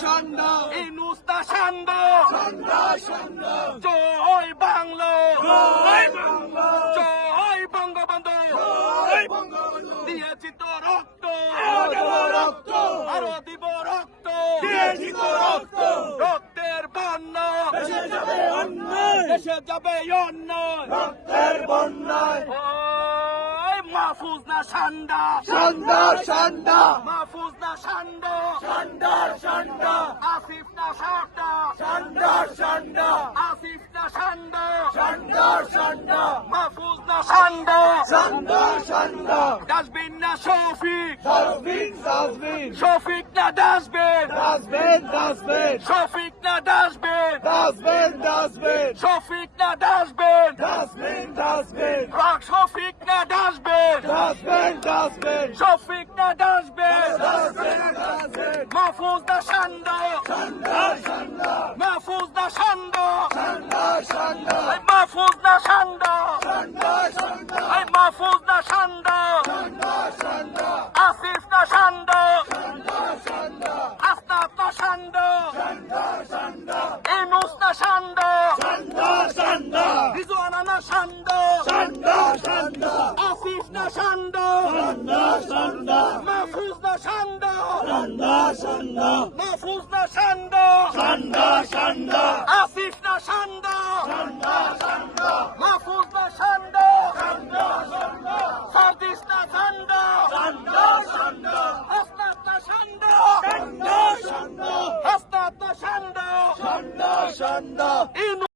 Shanda, Yunus না সান্দ, Shanda, Shanda, জয় Bangla, Jai Bangla, জয় Bangabandhu, Jai Bangabandhu, দিয়েছি তো রক্ত, Debo Rokto, আরো দিব রক্ত, Diyeci to Rokto, রক্তের বন্যা, Deshe jabe Annay, দেশে যাবে অন্যায়, Rokter Bonnay, ওই মাহফুজ না সান্ডা, Shanda, Shanda, মাহফুজ না সান্ডা, Shanda, Shanda, আসিফ না সান্ডা, Shanda, Shanda, আসিফ না সান্ডা, Shanda, Shanda, মাহফুজ না সান্ডা, Shanda, Shanda, ডাস্টবিন না শফিক, Dustbin, Dustbin, শফিক না ডাস্টবিন, Dustbin, Dustbin, শফিক না ডাস্টবিন, Dustbin, Dustbin, শফিক না ডাস্টবিন, Dustbin, Dustbin, রাখ শফিক না ডাস্টবিন, Dustbin, Dustbin, শফিক না ডাস্টবিন, Dustbin, Dustbin, মাহফুজ না সান্ডা, Shanda, Shanda, মাহফুজ না সান্ডা, Shanda, Shanda, এই মাহফুজ না সান্ডা, Shanda, Shanda, এই মাহফুজ না সান্ডা, Shanda, Shanda, আসিফ না সান্ডা, Shanda, Shanda, আসনাফ না সান্ডা, Shanda, Shanda, ইউনূস না সান্ডা, Shanda, Shanda, রিজওয়ানা না সান্ডা, Shanda, Shanda, আসিফ না সান্ডা, Shanda, Shanda, মাহফুজ না সান্ডা, Shanda, Shanda, মাহফুজ না সান্ডা, Shanda, Shanda, আসিফ না সান্ডা, Shanda, Shanda.